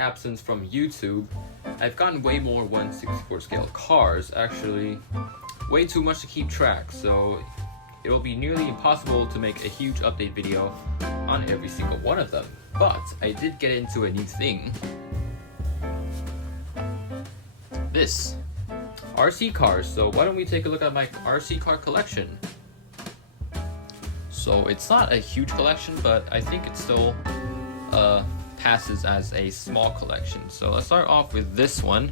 absence from YouTube, I've gotten way more 1/64 scale cars, actually way too much to keep track, so it'll be nearly impossible to make a huge update video on every single one of them. But I did get into a new thing. This RC cars. So why don't we take a look at my RC car collection? So it's not a huge collection, but I think it still passes as a small collection. So let's start off with this one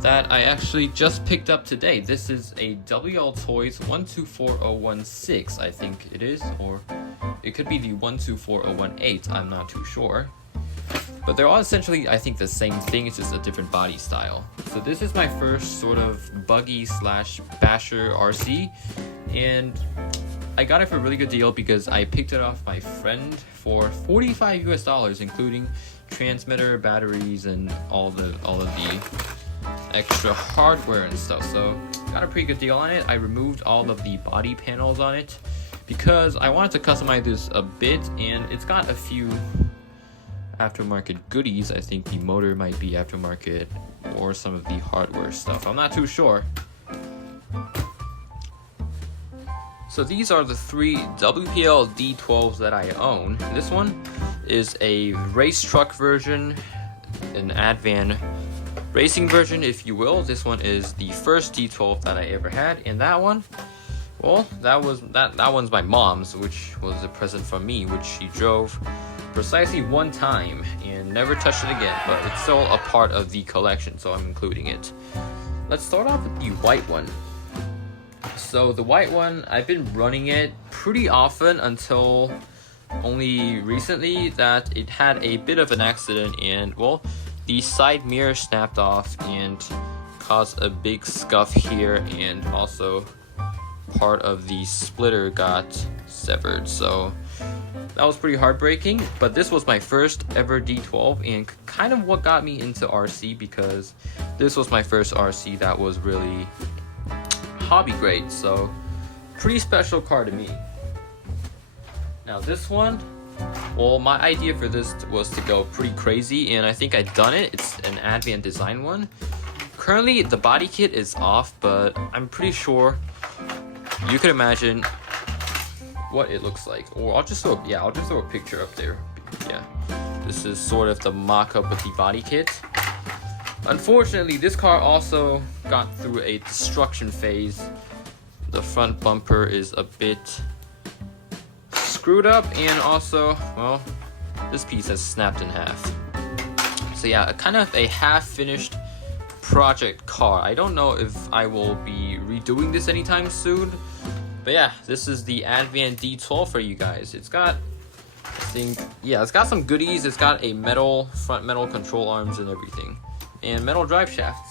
that I actually just picked up today. This is a wltoys 124016, I think it is, or it could be the 124018, I'm not too sure. But they're all essentially, I think, the same thing, it's just a different body style. So this is my first sort of buggy slash basher RC, and I got it for a really good deal because I picked it off my friend for $45 US, including transmitter, batteries, and all of the extra hardware and stuff. So got a pretty good deal on it. I removed all of the body panels on it because I wanted to customize this a bit, and it's got a few aftermarket goodies. I think the motor might be aftermarket or some of the hardware stuff, I'm not too sure. So these are the three WPL D12s that I own. This one is a race truck version, an Advan racing version, if you will. This one is the first D12 that I ever had, and that one, well, that one's my mom's, which was a present from me, which she drove precisely one time and never touched it again, but it's still a part of the collection, so I'm including it. Let's start off with the white one. So the white one, I've been running it pretty often until only recently that it had a bit of an accident, and well, the side mirror snapped off and caused a big scuff here, and also part of the splitter got severed, so that was pretty heartbreaking. But this was my first ever D12 and kind of what got me into RC, because this was my first RC that was really hobby grade, so pretty special car to me. Now this one, well, my idea for this was to go pretty crazy, and I think I've done it. It's an Advan design one. Currently the body kit is off, but I'm pretty sure you could imagine what it looks like, or I'll just throw a picture up there. Yeah, this is sort of the mock-up with the body kit. Unfortunately, this car also got through a destruction phase. The front bumper is a bit screwed up, and also, well, this piece has snapped in half. So yeah, kind of a half-finished project car. I don't know if I will be redoing this anytime soon, but yeah, this is the Advan D12 for you guys. It's got, I think, yeah, it's got some goodies. It's got a front metal control arms and everything, and metal drive shafts.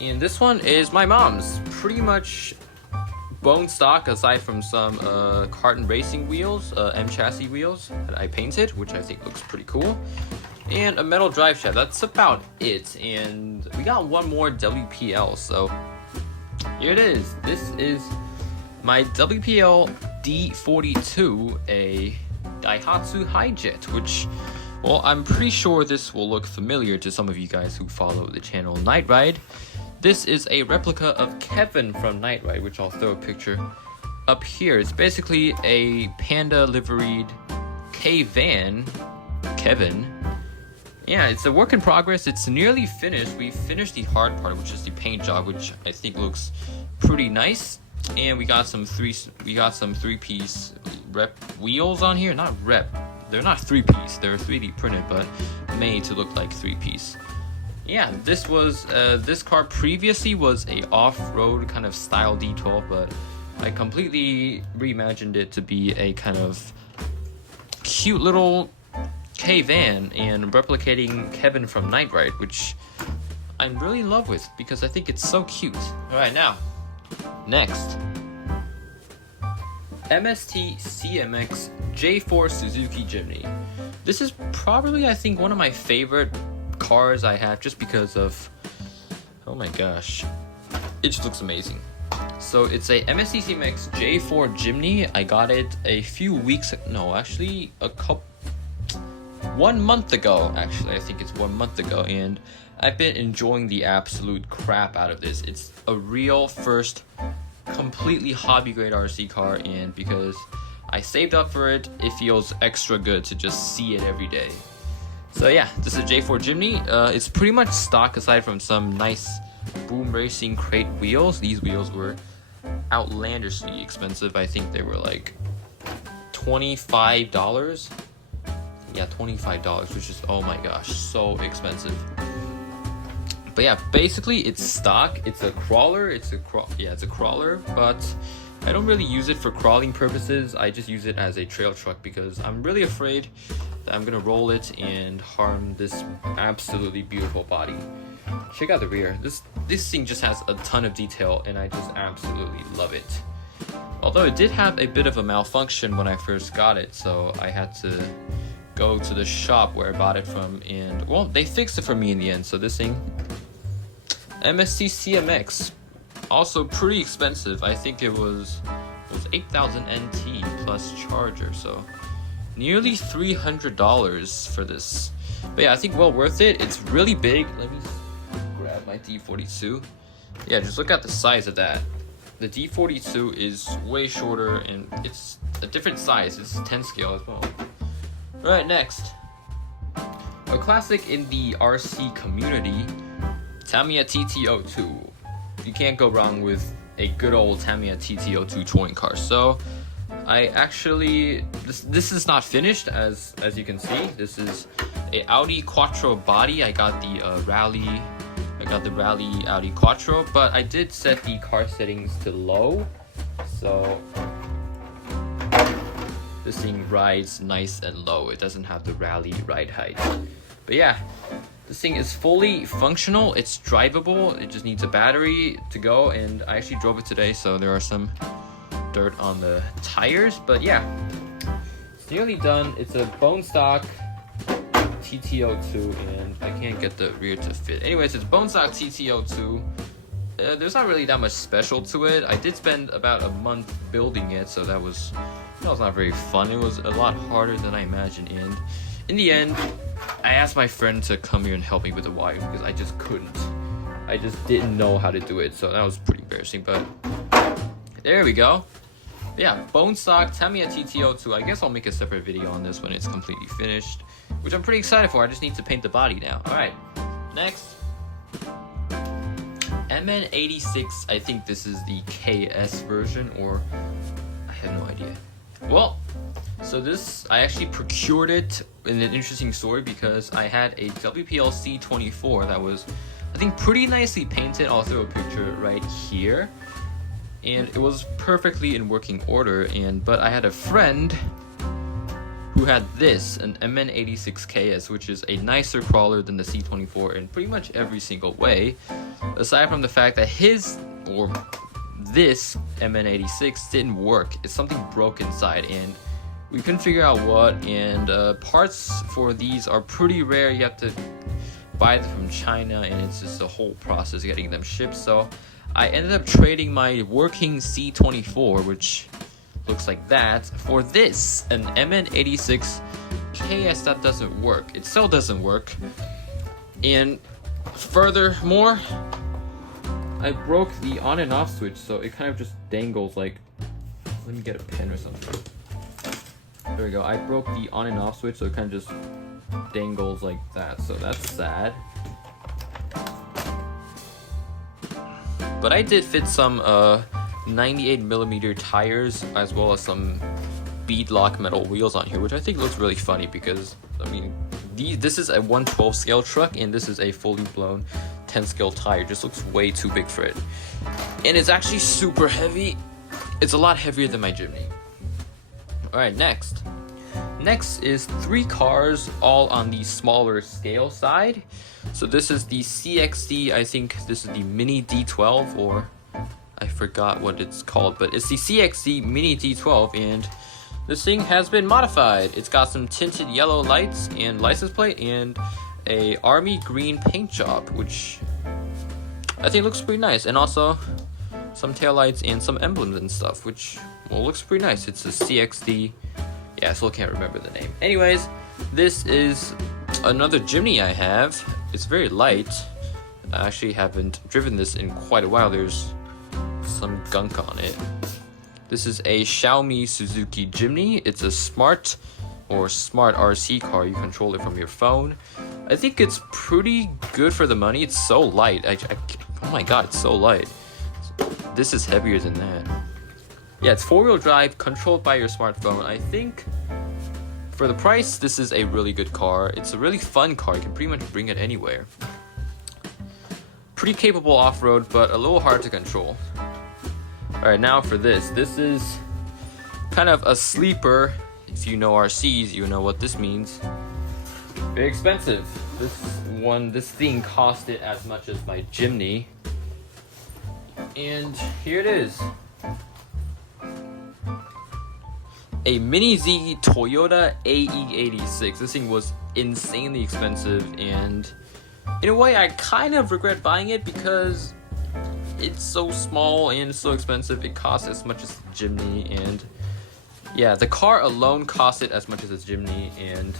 And this one is my mom's, pretty much bone stock aside from some Carton racing wheels, M chassis wheels that I painted, which I think looks pretty cool, and a metal drive shaft. That's about it. And we got one more WPL, so here it is. This is my WPL D42, a Daihatsu Hijet, which, well, I'm pretty sure this will look familiar to some of you guys who follow the channel Night Ride. This is a replica of Kevin from Night Ride, which I'll throw a picture up here. It's basically a Panda liveried K-van, Kevin. Yeah, it's a work in progress. It's nearly finished. We finished the hard part, which is the paint job, which I think looks pretty nice. And we got some three-piece rep wheels on here. Not rep. They're not three-piece. They're 3D printed, but made to look like three-piece. Yeah, this was this car previously was a off-road kind of style D12, but I completely reimagined it to be a kind of cute little K-van and replicating Kevin from Night Ride, which I'm really in love with because I think it's so cute. Alright, now, next. MST CMX J4 Suzuki Jimny. This is probably, I think, one of my favorite cars I have, just because of, oh my gosh, it just looks amazing. So it's a MST CMX J4 Jimny. I got it a few weeks, no, actually a couple, 1 month ago. Actually, I think it's 1 month ago, and I've been enjoying the absolute crap out of this. It's a real first completely hobby grade RC car, and because I saved up for it, it feels extra good to just see it every day. So yeah, this is a J4 Jimny. It's pretty much stock aside from some nice Boom Racing crate wheels. These wheels were outlandishly expensive. I think they were like $25. Yeah, $25, which is, oh my gosh, so expensive. But yeah, basically it's stock. It's a crawler. It's a crawler, but I don't really use it for crawling purposes. I just use it as a trail truck because I'm really afraid that I'm gonna roll it and harm this absolutely beautiful body. Check out the rear. This thing just has a ton of detail, and I just absolutely love it. Although it did have a bit of a malfunction when I first got it, so I had to go to the shop where I bought it from, and well, they fixed it for me in the end. So this thing, MSC CMX, also pretty expensive. I think it was 8,000 NT plus charger, so nearly $300 for this. But yeah, I think well worth it. It's really big. Let me grab my D42. Yeah, just look at the size of that. The D42 is way shorter, and it's a different size. It's 10 scale as well. Alright, next. A classic in the RC community, Tamiya TT02. You can't go wrong with a good old Tamiya TT02 touring car. So I actually, this is not finished, as you can see. This is a Audi Quattro body. I got the Rally Audi Quattro, but I did set the car settings to low, so this thing rides nice and low. It doesn't have the Rally ride height. But yeah, this thing is fully functional. It's drivable. It just needs a battery to go, and I actually drove it today, so there are some dirt on the tires. But yeah, it's nearly done. It's a bone stock TT02, and I can't get the rear to fit. Anyways, it's bone stock TT02. There's not really that much special to it. I did spend about a month building it, so that was not very fun. It was a lot harder than I imagined, and in the end, I asked my friend to come here and help me with the wire because I just couldn't. I just didn't know how to do it, so that was pretty embarrassing, but there we go. Yeah, bone stock Tamiya TT02. I guess I'll make a separate video on this when it's completely finished, which I'm pretty excited for. I just need to paint the body now. Alright, next. MN86, I think this is the KS version, or I have no idea. Well, so this, I actually procured it in an interesting story because I had a WPL C24 that was, I think, pretty nicely painted. I'll throw a picture right here. And it was perfectly in working order, but I had a friend who had this, an MN86KS, which is a nicer crawler than the C24 in pretty much every single way, aside from the fact that this MN86 didn't work. It's something broke inside, and we couldn't figure out what, and parts for these are pretty rare. You have to buy them from China, and it's just a whole process getting them shipped. So I ended up trading my working C24, which looks like that, for this, an MN86 KS that doesn't work. It still doesn't work. And furthermore, I broke the on and off switch, so it kind of just dangles like, let me get a pen or something. There we go. I broke the on and off switch, so it kind of just dangles like that, so that's sad. But I did fit some 98mm tires as well as some beadlock metal wheels on here, which I think looks really funny because, I mean, this is a 1/12 scale truck and this is a fully blown 10 scale tire. It just looks way too big for it. And it's actually super heavy. It's a lot heavier than my Jimny. Alright, next. Next is 3 cars, all on the smaller scale side. So this is the CXD, I think this is the Mini D12, or I forgot what it's called, but it's the CXD Mini D12, and this thing has been modified. It's got some tinted yellow lights and license plate and a army green paint job, which I think looks pretty nice, and also some taillights and some emblems and stuff, which, well, looks pretty nice. It's a CXD. Yeah, I still can't remember the name. Anyways, This is another Jimny I have. It's very light. I actually haven't driven this in quite a while. There's some gunk on it. This is a Xiaomi Suzuki Jimny. It's a smart RC car. You control it from your phone. I think it's pretty good for the money. It's so light. Oh my god, it's so light. This is heavier than that. Yeah, it's 4-wheel drive, controlled by your smartphone. I think for the price, this is a really good car. It's a really fun car. You can pretty much bring it anywhere. Pretty capable off-road, but a little hard to control. Alright, now for this. This is kind of a sleeper. If you know RCs, you know what this means. Very expensive. This thing costed as much as my Jimny. And here it is. A Mini Z Toyota AE86. This thing was insanely expensive, and in a way I kind of regret buying it because it's so small and so expensive. It costs as much as the Jimny, and yeah, the car alone costed as much as the Jimny, and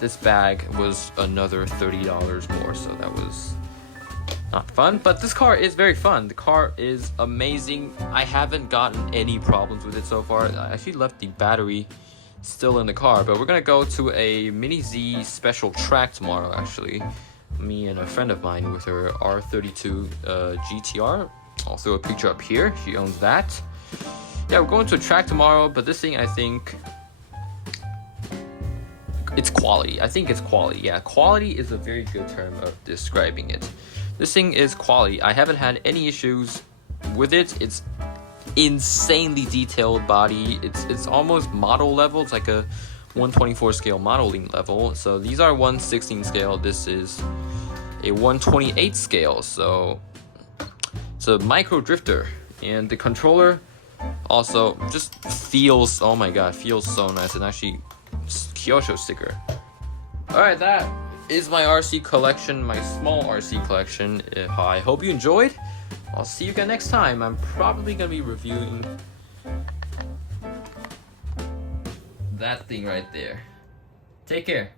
this bag was another $30 more, so that was not fun. But this car is very fun. The car is amazing. I haven't gotten any problems with it so far. I actually left the battery still in the car, but we're gonna go to a Mini Z special track tomorrow, actually. Me and a friend of mine with her R32 GTR. I'll throw a picture up here. She owns that. Yeah, we're going to a track tomorrow, but this thing, I think it's quality. I think it's quality. Yeah, quality is a very good term of describing it. This thing is quality. I haven't had any issues with it. It's insanely detailed body. It's almost model level. It's like a 124 scale modeling level. So these are 116 scale. This is a 128 scale. So it's a micro drifter, and the controller also just feels, oh my god, feels so nice. And actually Kyosho sticker. Alright, that is my RC collection, my small RC collection. I hope you enjoyed. I'll see you again next time. I'm probably gonna be reviewing that thing right there. Take care.